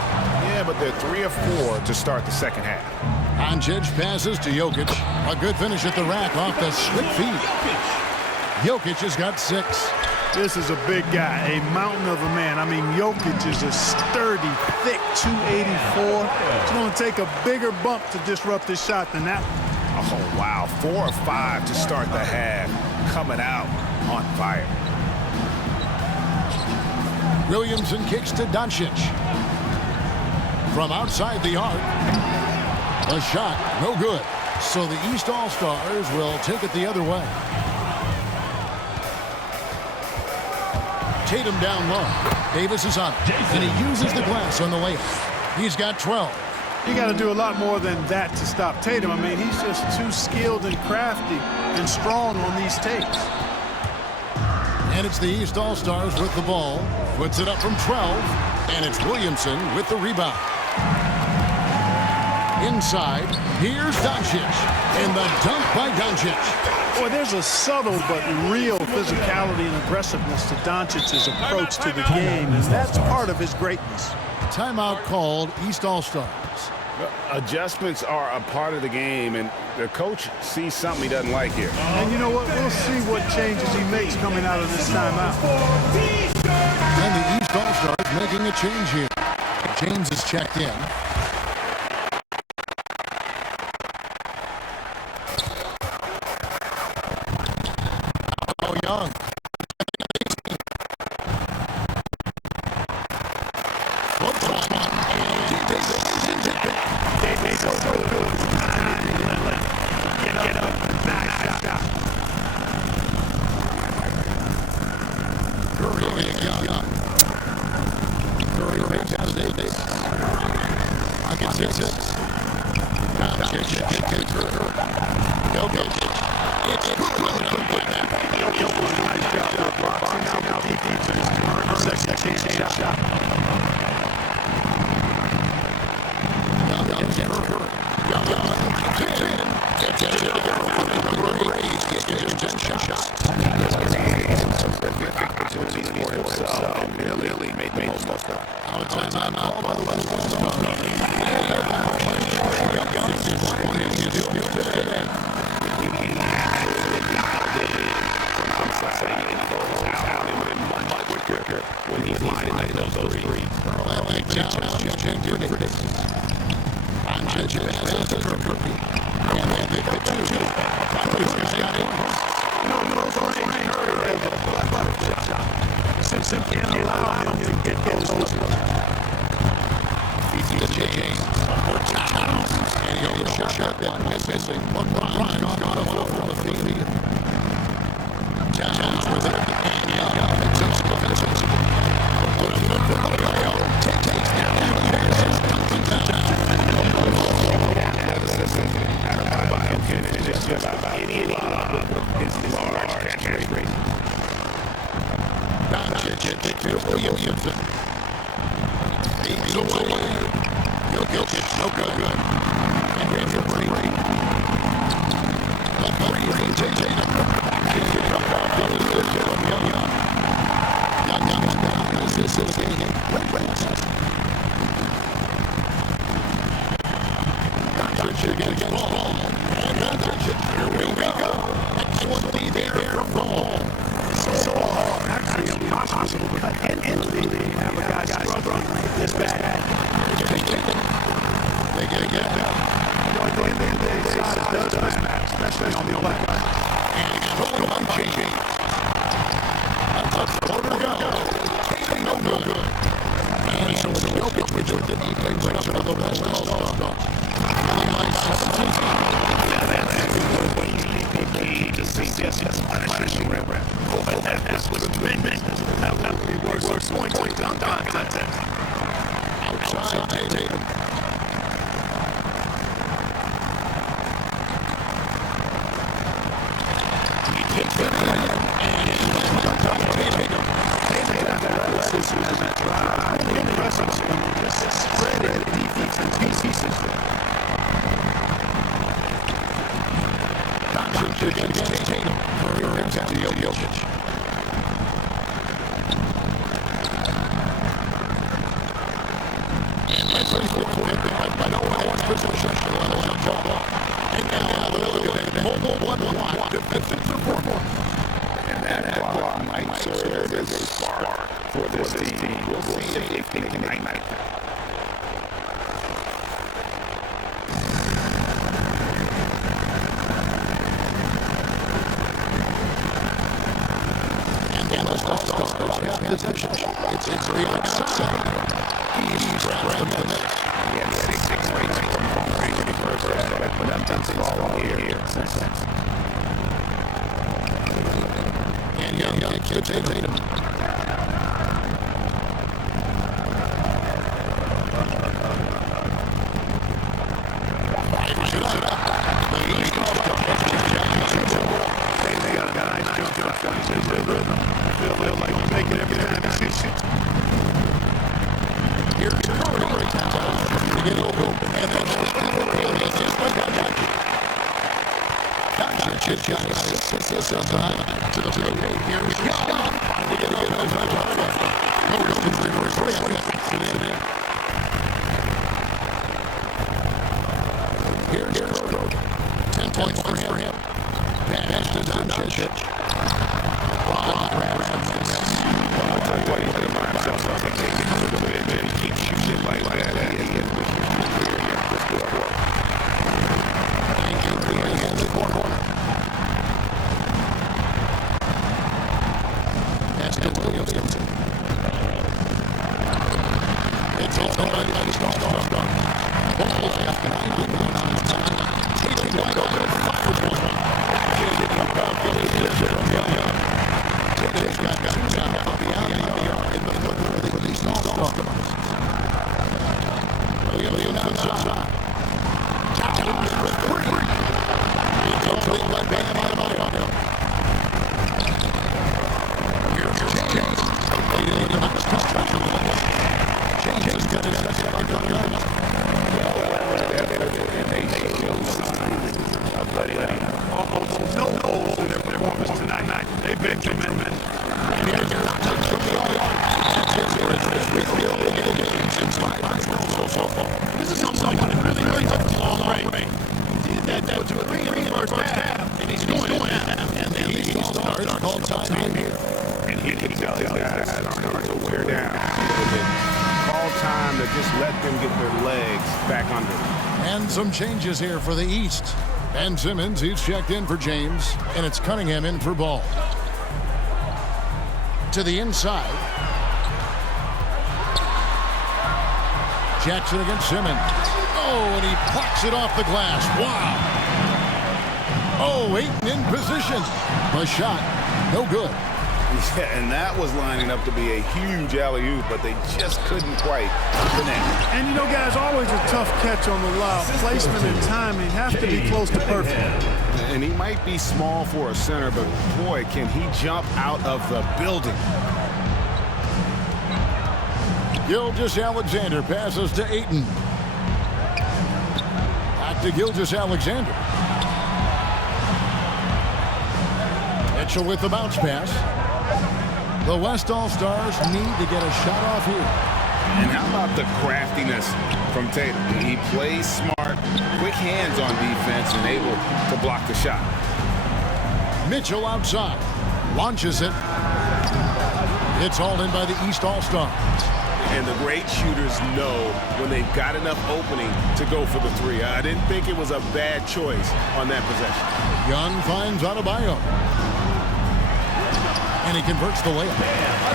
Yeah, but they're 3 of 4 to start the second half. Doncic passes to Jokic. A good finish at the rack off the slick feed. Jokic has got 6. This is a big guy, a mountain of a man. I mean, Jokic is a sturdy, thick 284. It's going to take a bigger bump to disrupt this shot than that one. Oh, wow. 4 of 5 to start the half. Coming out on fire. Williamson kicks to Doncic. From outside the arc. A shot, no good. So the East All-Stars will take it the other way. Tatum down low. Davis is on. And he uses the glass on the layup. He's got 12. You got to do a lot more than that to stop Tatum. I mean, he's just too skilled and crafty and strong on these takes. And it's the East All-Stars with the ball. Puts it up from 12. And it's Williamson with the rebound. Inside, here's Doncic. And the dunk by Doncic. Boy, there's a subtle but real physicality and aggressiveness to Doncic's approach to the game, and that's part of his greatness. Timeout called, East All-Stars. Adjustments are a part of the game, and the coach sees something he doesn't like here. And you know what? We'll see what changes he makes coming out of this timeout. And the East All-Stars making a change here. James is checked in. Oh, Young. Davis. I can see this. Jokic. It's really made the most of it. When he's lining up those three. Simply allow him to get those. Feed the James. And he'll shot that missing. One run gone over the field. Jones with it. Williamson. He's away. Jokic, no good. And here's the break. Here we go. Excellent lead there from Ball. So actually impossible to cut into the lead. Have a guy struggling this bad. They get it down. They does matter, especially on the left. And he's going on JB. That's a quarter to go. No good. And so it's Jokic with it. He brings up another West All-Star. To see this punishing rep. That's what's been worse points on contest. Outside Tatum. He takes it and he's spread it defense and pieces. Against Tatum. Brings out to Jokic. And let's ready for it. By no one's position. And now the one defensive performance. And that block might serve as a spark for this team. We'll see if they can ignite that. It's real outside. He's grabbing the net. He had 6 rates from long range in the first half, but I'm done all here. And Young kicks to Tatum. They got guys jumping up into the rhythm. Feel like he's making every time he sees it. Here's Curry. To get open. And then it's just like that. To the plate. Here we go. Finally get it Here's Curry. 10 points for him. Pass to Doncic. I'll tell you what, he's going to mind himself. He keeps shooting like that. Thank you. In the corner. That's to Williamson. It's all somebody like a strong dog. Ball after 9 Tatum wide open. 5-1. Tatum's got 2 down off the alley in the foot of the East All-Stars. inside. Jackson with three. It's opening by Bam Adebayo. Here's James. Leading into max construction. James has got his second run. No holes in their performance tonight. They've been tremendous. This is something that really took a long range. He did that to a 3 first half, and he's doing that. And then the All-Stars called time here. And he can tell his guys are starting to wear down. Call time to just let them get their legs back under them. And some changes here for the East. Ben Simmons, he's checked in for James, and it's Cunningham in for Ball. To the inside. Jackson against Simmons. Oh, and he plucks it off the glass. Wow. Oh, Ayton in position. The shot, no good. Yeah, and that was lining up to be a huge alley-oop, but they just couldn't quite connect. And you know, guys, always a tough catch on the lob. Placement and timing have to be close to perfect. And he might be small for a center, but boy, can he jump out of the building. Gilgeous-Alexander passes to Ayton. Back to Gilgeous-Alexander. Mitchell with the bounce pass. The West All-Stars need to get a shot off here. And how about the craftiness from Tatum? He plays smart, quick hands on defense, and able to block the shot. Mitchell outside. Launches it. It's all in by the East All-Stars. And the great shooters know when they've got enough opening to go for the three. I didn't think it was a bad choice on that possession. Young finds Adebayo. And he converts the layup.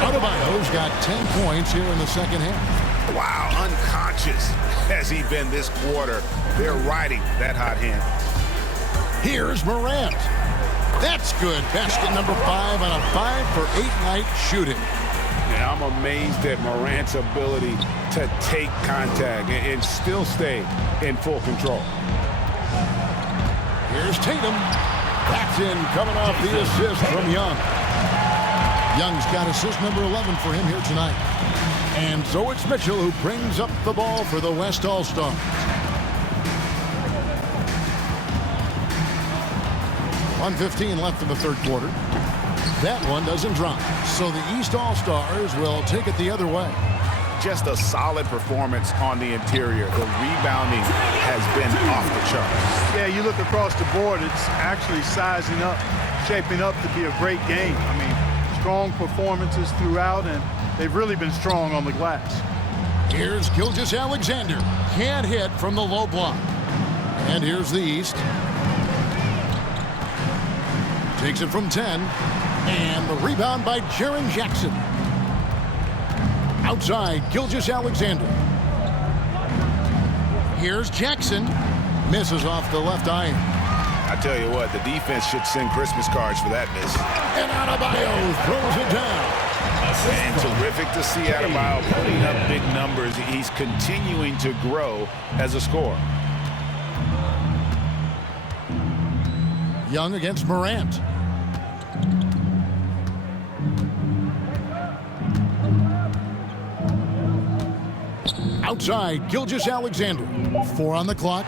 Adebayo's got 10 points here in the second half. Wow, unconscious has he been this quarter. They're riding that hot hand. Here's Morant. That's good. Basket number 5 on a 5-for-8 night shooting. Yeah, I'm amazed at Morant's ability to take contact and still stay in full control. Here's Tatum. That's in, coming off the assist from Young. Young's got assist number 11 for him here tonight. And so it's Mitchell who brings up the ball for the West All-Stars. .1:15 left in the third quarter. That one doesn't drop. So the East All-Stars will take it the other way. Just a solid performance on the interior. The rebounding has been off the charts. Yeah, you look across the board, it's actually sizing up, shaping up to be a great game. I mean, strong performances throughout, and they've really been strong on the glass. Here's Gilgeous-Alexander. Can't hit from the low block. And here's the East. Takes it from 10. And the rebound by Jaren Jackson. Outside, Gilgeous-Alexander. Here's Jackson. Misses off the left iron. I tell you what, the defense should send Christmas cards for that miss. And Adebayo throws it down. And terrific to see Adebayo putting up big numbers. He's continuing to grow as a scorer. Young against Morant. Outside, Gilgeous-Alexander. 4 on the clock.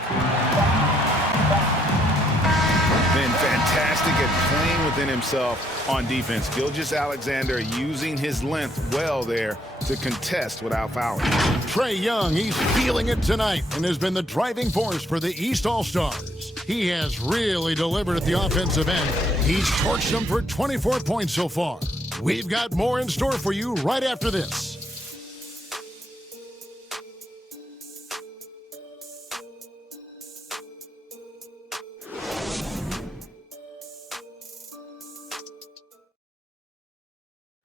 Been fantastic at playing within himself on defense. Gilgeous-Alexander using his length well there to contest without fouling. Trae Young, he's feeling it tonight and has been the driving force for the East All-Stars. He has really delivered at the offensive end. He's torched them for 24 points so far. We've got more in store for you right after this.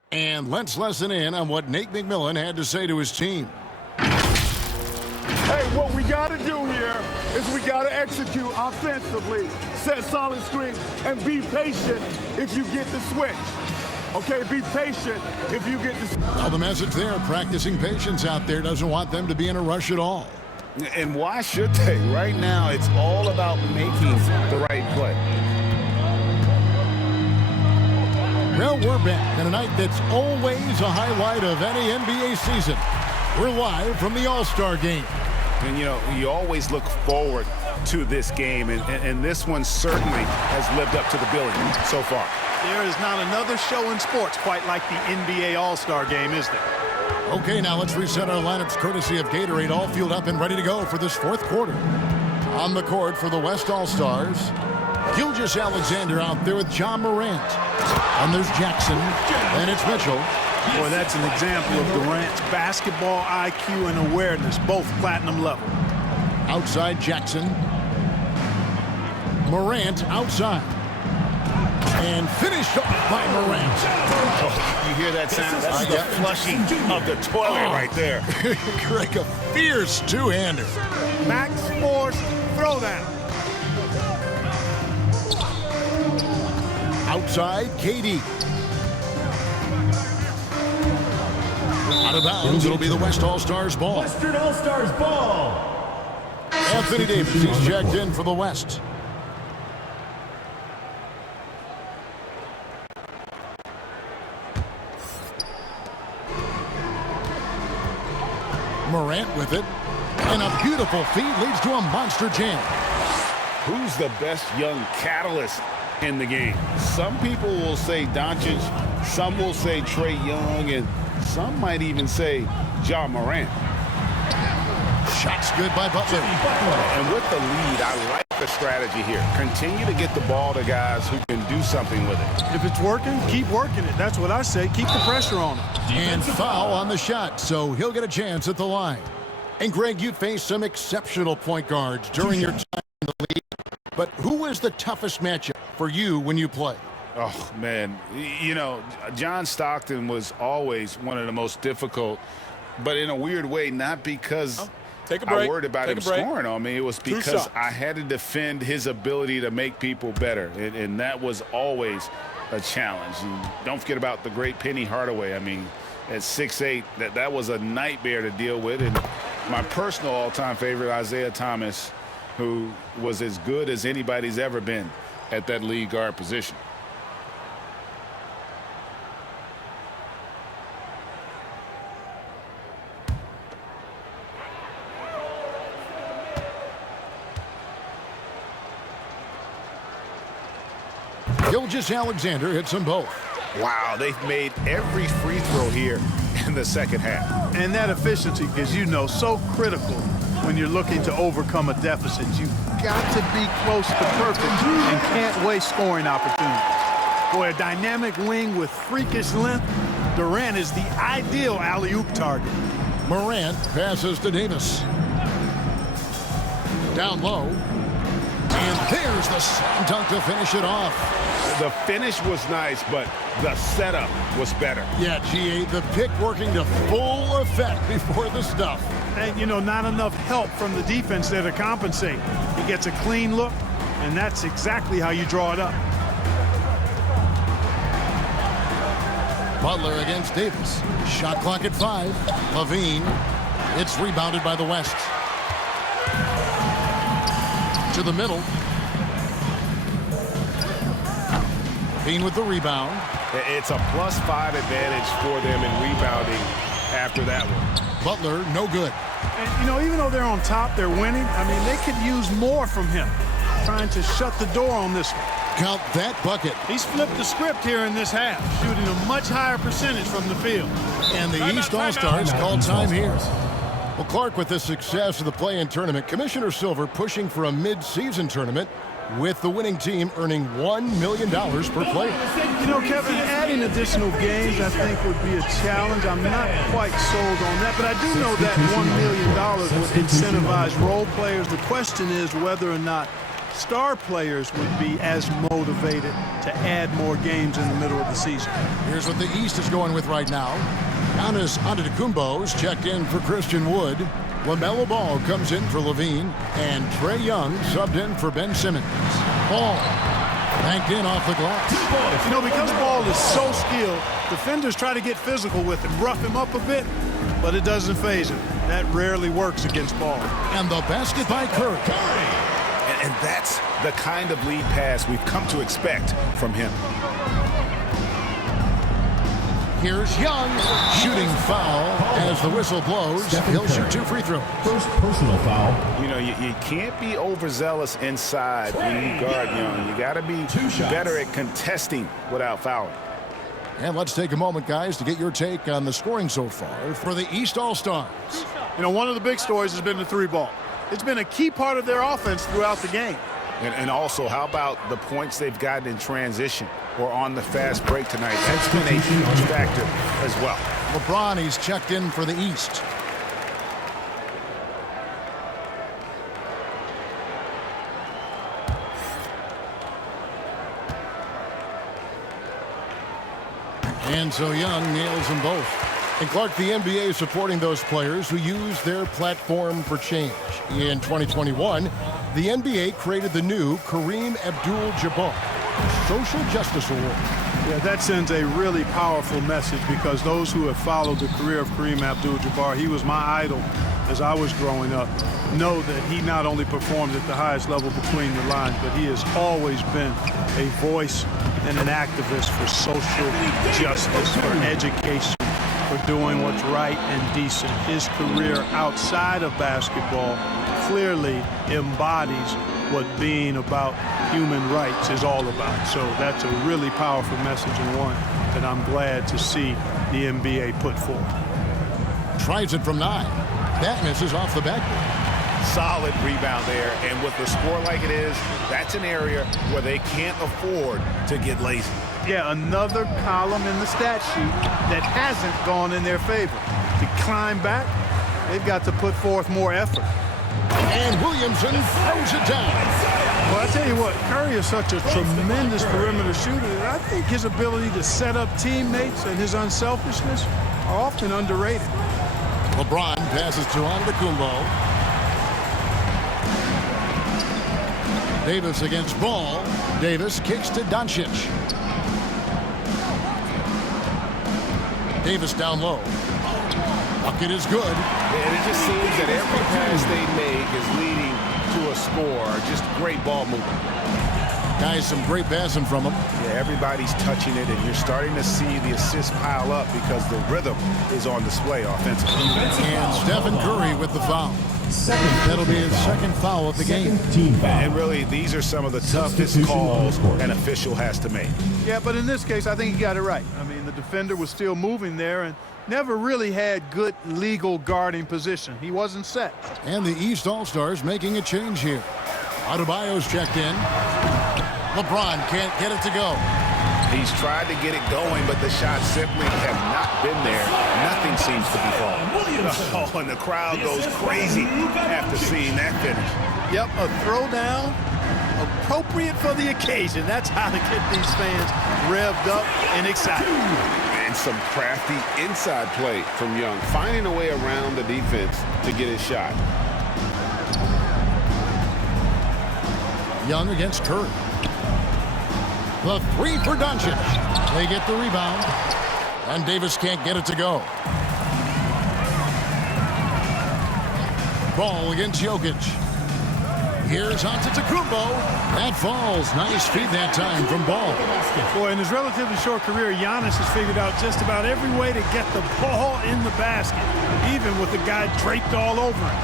And let's listen in on what Nate McMillan had to say to his team. Hey, what we got to do here is we got to execute offensively, set solid screens, and be patient if you get the switch. Okay, be patient if you get the switch. Well, the message there, practicing patience out there, doesn't want them to be in a rush at all. And why should they? Right now, it's all about making the right play. Well, we're back in a night that's always a highlight of any NBA season. We're live from the All-Star game. And, you know, you always look forward to this game, and this one certainly has lived up to the billing so far. There is not another show in sports quite like the NBA All-Star game, is there? Okay, now let's reset our lineups courtesy of Gatorade, all fueled up and ready to go for this fourth quarter. On the court for the West All-Stars, Gilgeous-Alexander out there with John Morant. And there's Jackson, and it's Mitchell. Boy, that's an example of Durant's basketball IQ and awareness, both platinum level. Outside Jackson. Morant outside. And finished off by Morant. Oh, you hear that sound? That's the flushing of the toilet right there. Greg, a fierce two-hander. Max Force throwdown. Outside, KD. Out of bounds, it'll be the West All-Stars ball. Western All-Stars ball. Anthony Davis, he's checked in for the West. Morant with it. And a beautiful feed leads to a monster jam. Who's the best young catalyst in the game? Some people will say Doncic, some will say Trae Young, and some might even say Ja Morant. Shots good by Butler. And with the lead, I like the strategy here. Continue to get the ball to guys who can do something with it. If it's working, keep working it. That's what I say. Keep the pressure on it. And foul on the shot, so he'll get a chance at the line. And Greg, you faced some exceptional point guards during your time in the league. But who is the toughest matchup for you when you play? Oh, man. You know, John Stockton was always one of the most difficult, but in a weird way, not because I worried about him scoring on me. It was because I had to defend his ability to make people better, and that was always a challenge. And don't forget about the great Penny Hardaway. I mean, at 6'8", that was a nightmare to deal with. And my personal all-time favorite, Isaiah Thomas, who was as good as anybody's ever been at that lead guard position. Gilgeous-Alexander hits them both. Wow, they've made every free throw here in the second half. And that efficiency is, you know, so critical when you're looking to overcome a deficit. You've got to be close to perfect and can't waste scoring opportunities. Boy, a dynamic wing with freakish length. Durant is the ideal alley-oop target. Morant passes to Davis. Down low. And there's the slam dunk to finish it off. The finish was nice, but the setup was better. Yeah, GA, the pick working to full effect before the stuff. And, you know, not enough help from the defense there to compensate. He gets a clean look, and that's exactly how you draw it up. Butler against Davis. Shot clock at 5. Levine. It's rebounded by the West. To the middle. Levine with the rebound. It's a +5 advantage for them in rebounding after that one. Butler, no good. And, you know, even though they're on top, they're winning. I mean, they could use more from him. Trying to shut the door on this one. Count that bucket. He's flipped the script here in this half, shooting a much higher percentage from the field. And the East All-Stars called time here. Well, Clark, with the success of the play-in tournament, Commissioner Silver pushing for a mid-season tournament with the winning team earning $1 million per player. You know, Kevin, adding additional games I think would be a challenge. I'm not quite sold on that, but I do know that $1 million would incentivize role players. The question is whether or not star players would be as motivated to add more games in the middle of the season. Here's what the East is going with right now. Giannis Antetokounmpo's checked in for Christian Wood. LaMelo Ball comes in for Levine. And Trae Young subbed in for Ben Simmons. Ball banked in off the glass. You know, because Ball is so skilled, defenders try to get physical with him, rough him up a bit. but it doesn't faze him. That rarely works against ball. And the basket by Curry. And that's the kind of lead pass we've come to expect from him. Here's Young, shooting foul as the whistle blows. He'll shoot 2 free throws. First personal foul. You know, you can't be overzealous inside when you guard Young. You got to be better at contesting without fouling. And let's take a moment, guys, to get your take on the scoring so far for the East All-Stars. You know, one of the big stories has been the 3-ball. It's been a key part of their offense throughout the game. And also, how about the points they've gotten in transition or on the fast break tonight? That's been a huge factor as well. LeBron, he's checked in for the East. And so Young nails them both. And Clark, the NBA is supporting those players who use their platform for change. In 2021, the NBA created the new Kareem Abdul-Jabbar Social Justice Award. Yeah, that sends a really powerful message because those who have followed the career of Kareem Abdul-Jabbar, he was my idol as I was growing up, know that he not only performs at the highest level between the lines, but he has always been a voice and an activist for social justice, for education, for doing what's right and decent. His career outside of basketball clearly embodies what being about human rights is all about. So that's a really powerful message, and one that I'm glad to see the NBA put forward. Tries it from 9. That misses off the backboard. Solid rebound there, and with the score like it is, that's an area where they can't afford to get lazy. Yeah, another column in the stat sheet that hasn't gone in their favor. To climb back, they've got to put forth more effort. And Williamson throws it down. Well, I tell you what, Curry is such a tremendous perimeter shooter that I think his ability to set up teammates and his unselfishness are often underrated. LeBron passes to Antetokounmpo. Davis against Ball. Davis kicks to Doncic. Davis down low. Bucket is good. And it just seems that every pass they make is leading to a score. Just great ball movement. Guys, some great passing from him. Yeah, everybody's touching it, and you're starting to see the assists pile up because the rhythm is on display offensively. And Stephen Curry with the foul. That'll be his second foul of the game. And really, these are some of the toughest calls an official has to make. Yeah, but in this case, I think he got it right. I mean, the defender was still moving there and never really had good legal guarding position. He wasn't set. And the East All-Stars making a change here. Adebayo's checked in. LeBron can't get it to go. He's tried to get it going, but the shots simply have not been there. Nothing seems to be falling. Oh, and the crowd goes crazy after seeing that finish. Yep, a throwdown appropriate for the occasion. That's how to get these fans revved up and excited. And some crafty inside play from Young, finding a way around the defense to get his shot. Young against Curry. The 3 for Doncic. They get the rebound, and Davis can't get it to go. Ball against Jokic. Here's Antetokounmpo. That falls. Nice feed that time from Ball. Boy, in his relatively short career, Giannis has figured out just about every way to get the ball in the basket, even with the guy draped all over him.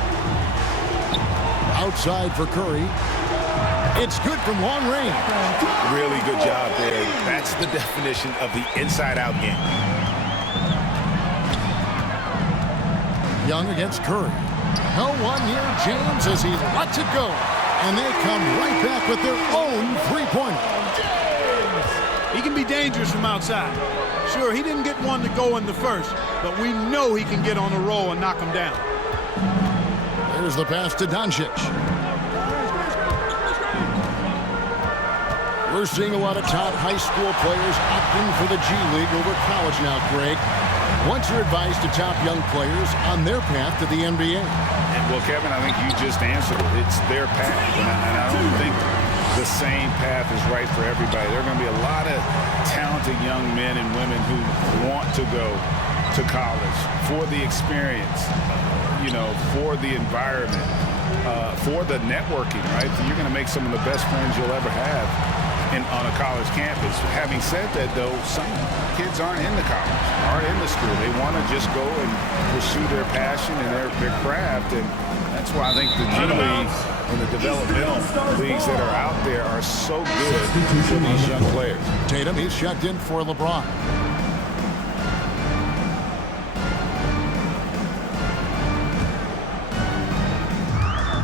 Outside for Curry. It's good from long range. Really good job there. That's the definition of the inside-out game. Young against Curry. No one near James as he lets it go. And they come right back with their own three-pointer. He can be dangerous from outside. Sure, he didn't get one to go in the first, but we know he can get on a roll and knock him down. There's the pass to Doncic. We're seeing a lot of top high school players opting for the G League over college now, Greg. What's your advice to top young players on their path to the NBA? Well, Kevin, I think you just answered it. It's their path, and I don't think the same path is right for everybody. There are going to be a lot of talented young men and women who want to go to college for the experience, you know, for the environment, for the networking, right? You're going to make some of the best friends you'll ever have on a college campus. Having said that, though, some kids aren't into college, aren't into school. They want to just go and pursue their passion and their craft, and that's why I think the G Leagues and the developmental leagues that are out there are so good for these young players. Tatum, he's checked in for LeBron.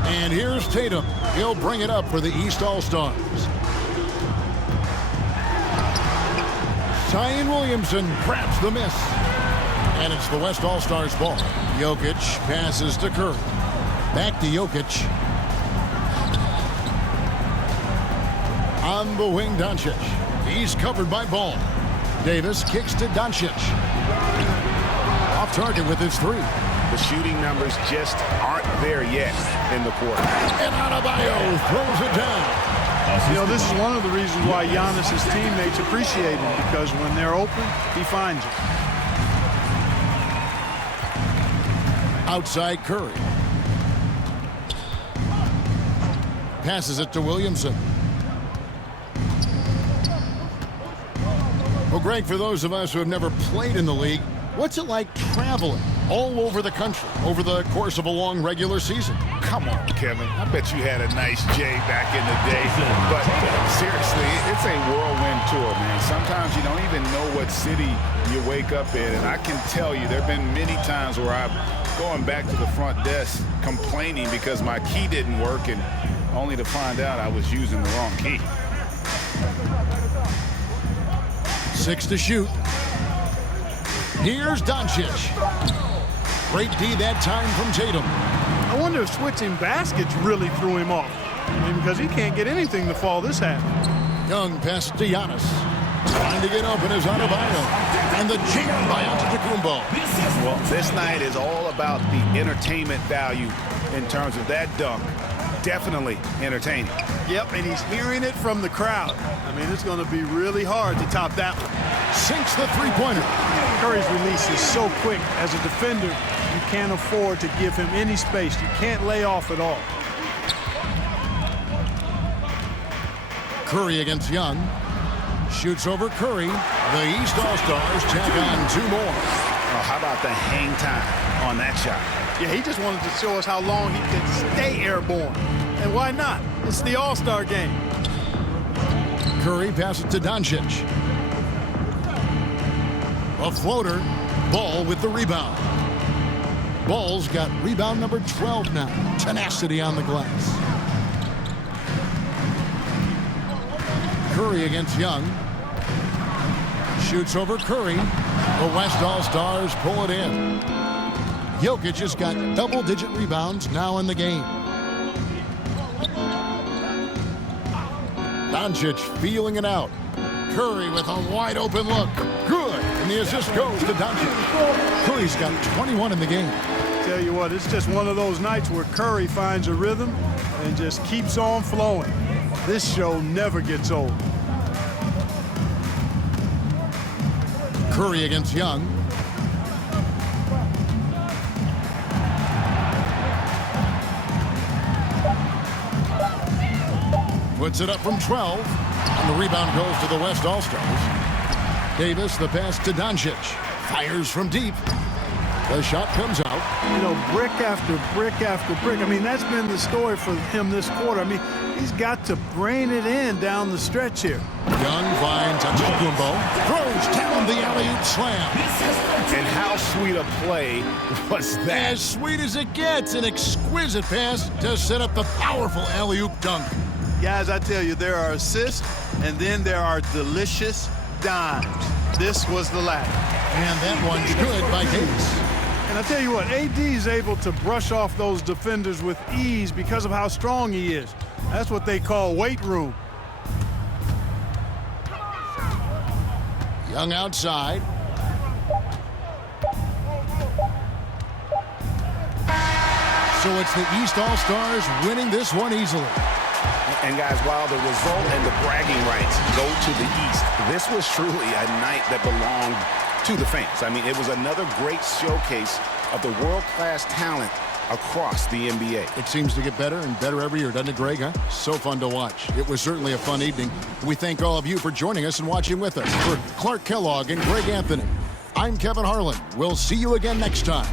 And here's Tatum. He'll bring it up for the East All-Stars. Zion Williamson grabs the miss. And it's the West All-Stars ball. Jokic passes to Curry. Back to Jokic. On the wing, Doncic. He's covered by Ball. Davis kicks to Doncic. Off target with his three. The shooting numbers just aren't there yet in the quarter. And Adebayo throws it down. You know, this is one of the reasons why Giannis's teammates appreciate him, because when they're open, he finds it. Outside Curry. Passes it to Williamson. Well, Greg, for those of us who have never played in the league, what's it like traveling all over the country over the course of a long regular season? Come on, Kevin. I bet you had a nice J back in the day. But seriously, it's a whirlwind tour, man. Sometimes you don't even know what city you wake up in. And I can tell you there have been many times where I'm going back to the front desk complaining because my key didn't work, and only to find out I was using the wrong key. 6 to shoot. Here's Doncic. Great D that time from Tatum. I wonder if switching baskets really threw him off. I mean, because he can't get anything to fall this half. Young pass to Giannis. Trying to get open is Adebayo. And the jam by Antetokounmpo. Well, this night is all about the entertainment value in terms of that dunk. Definitely entertaining. Yep, and he's hearing it from the crowd. I mean, it's going to be really hard to top that one. Sinks the three-pointer. Curry's release is so quick. As a defender, you can't afford to give him any space. You can't lay off at all. Curry against Young. Shoots over Curry. The East All-Stars tack on 2 more. Oh, how about the hang time on that shot? Yeah, he just wanted to show us how long he can stay airborne. And why not? It's the All-Star game. Curry passes to Doncic. A floater. Ball with the rebound. Ball's got rebound number 12 now. Tenacity on the glass. Curry against Young. Shoots over Curry. The West All-Stars pull it in. Jokic has got double-digit rebounds now in the game. Doncic feeling it out. Curry with a wide-open look. Good. And the assist goes to Doncic. Curry's got 21 in the game. Tell you what, it's just one of those nights where Curry finds a rhythm and just keeps on flowing. This show never gets old. Curry against Young. Puts it up from 12. And the rebound goes to the West All-Stars. Davis, the pass to Doncic. Fires from deep. The shot comes out. You know, brick after brick after brick. I mean, that's been the story for him this quarter. I mean, he's got to brain it in down the stretch here. Young finds Antetokounmpo. Throws down the alley-oop slam. And how sweet a play was that? As sweet as it gets. An exquisite pass to set up the powerful alley-oop dunk. Guys, I tell you, there are assists, and then there are delicious dimes. This was the latter. And that one's good by Davis. And I tell you what, AD is able to brush off those defenders with ease because of how strong he is. That's what they call weight room. Young outside. So it's the East All-Stars winning this one easily. And guys, while the result and the bragging rights go to the East, this was truly a night that belonged to the fans. I mean, it was another great showcase of the world-class talent across the NBA. It seems to get better and better every year, doesn't it, Greg? Huh? So fun to watch. It was certainly a fun evening. We thank all of you for joining us and watching with us. For Clark Kellogg and Greg Anthony, I'm Kevin Harlan. We'll see you again next time